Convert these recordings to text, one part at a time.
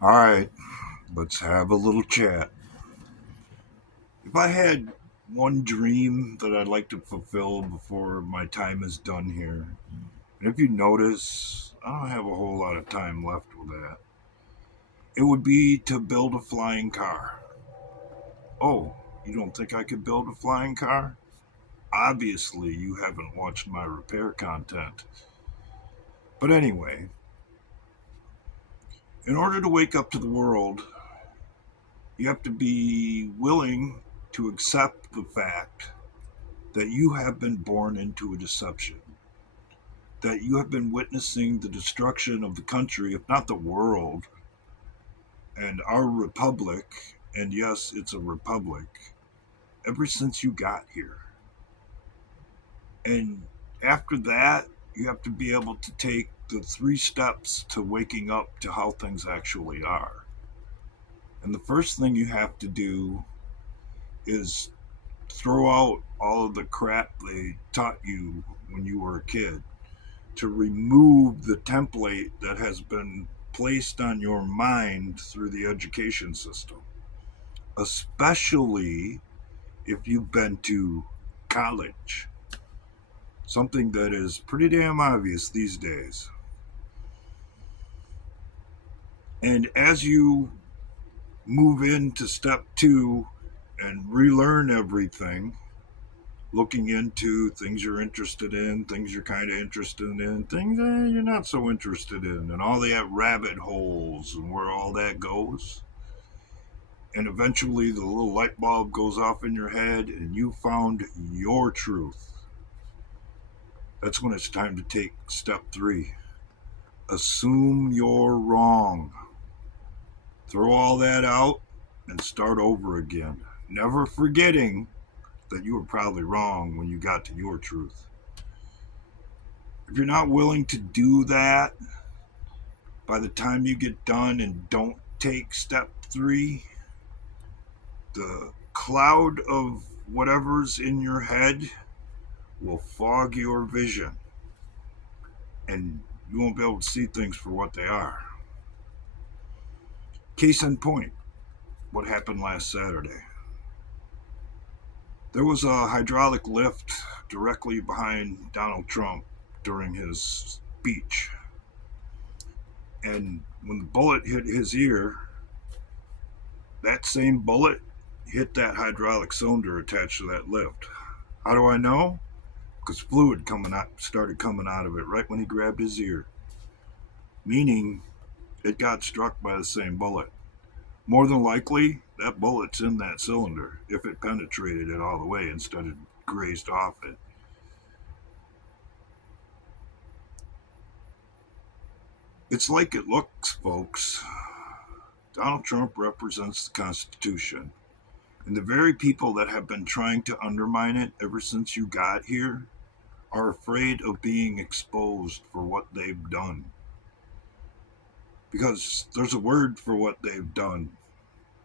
All right, let's have a little chat. If I had one dream that I'd like to fulfill before my time is done here, and if you notice, I don't have a whole lot of time left with that, it would be to build a flying car. Oh, you don't think I could build a flying car? Obviously, you haven't watched my repair content. But anyway, in order to wake up to the world, you have to be willing to accept the fact that you have been born into a deception, that you have been witnessing the destruction of the country, if not the world, and our republic, and yes, it's a republic, ever since you got here. And after that, you have to be able to take the three steps to waking up to how things actually are. And the first thing you have to do is throw out all of the crap they taught you when you were a kid, to remove the template that has been placed on your mind through the education system, especially if you've been to college, something that is pretty damn obvious these days. And as you move into step two and relearn everything, looking into things you're interested in, things you're kind of interested in, things you're not so interested in, and all that rabbit holes and where all that goes. And eventually the little light bulb goes off in your head and you found your truth. That's when it's time to take step three. Assume you're wrong. Throw all that out and start over again. Never forgetting that you were probably wrong when you got to your truth. If you're not willing to do that, by the time you get done and don't take step three, the cloud of whatever's in your head will fog your vision and you won't be able to see things for what they are. Case in point, what happened last Saturday? There was a hydraulic lift directly behind Donald Trump during his speech. And when the bullet hit his ear, that same bullet hit that hydraulic cylinder attached to that lift. How do I know? Because fluid started coming out of it right when he grabbed his ear, meaning it got struck by the same bullet. More than likely, that bullet's in that cylinder if it penetrated it all the way instead of grazed off it. It's like it looks, folks. Donald Trump represents the Constitution, and the very people that have been trying to undermine it ever since you got here are afraid of being exposed for what they've done. Because there's a word for what they've done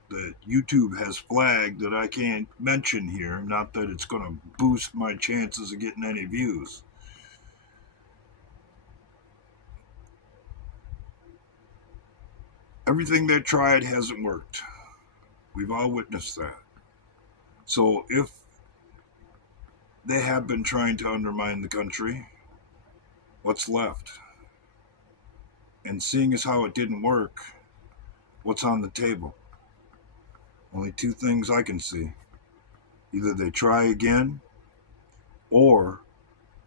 that YouTube has flagged that I can't mention here, not that it's going to boost my chances of getting any views. Everything they tried hasn't worked. We've all witnessed that. So if they have been trying to undermine the country, what's left? And seeing as how it didn't work, what's on the table? Only two things I can see. Either they try again, or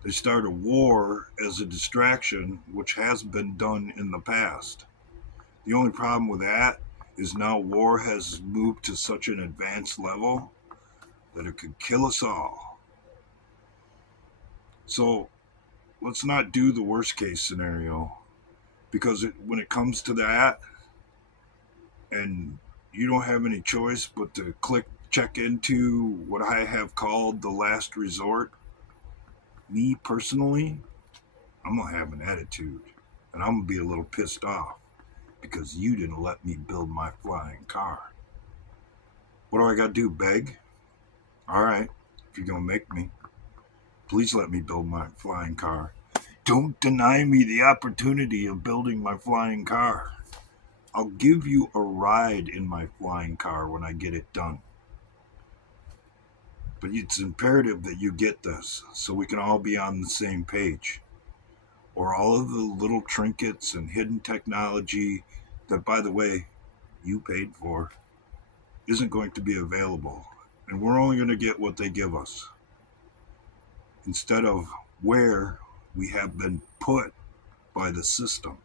they start a war as a distraction, which has been done in the past. The only problem with that is now war has moved to such an advanced level that it could kill us all. So let's not do the worst case scenario, because when it comes to that and you don't have any choice but to check into what I have called the last resort, me personally, I'm going to have an attitude and I'm going to be a little pissed off because you didn't let me build my flying car. What do I got to do? Beg? All right, if you're going to make me, please let me build my flying car. Don't deny me the opportunity of building my flying car. I'll give you a ride in my flying car when I get it done. But it's imperative that you get this so we can all be on the same page. Or all of the little trinkets and hidden technology that, by the way, you paid for isn't going to be available. And we're only going to get what they give us instead of where we have been put by the system.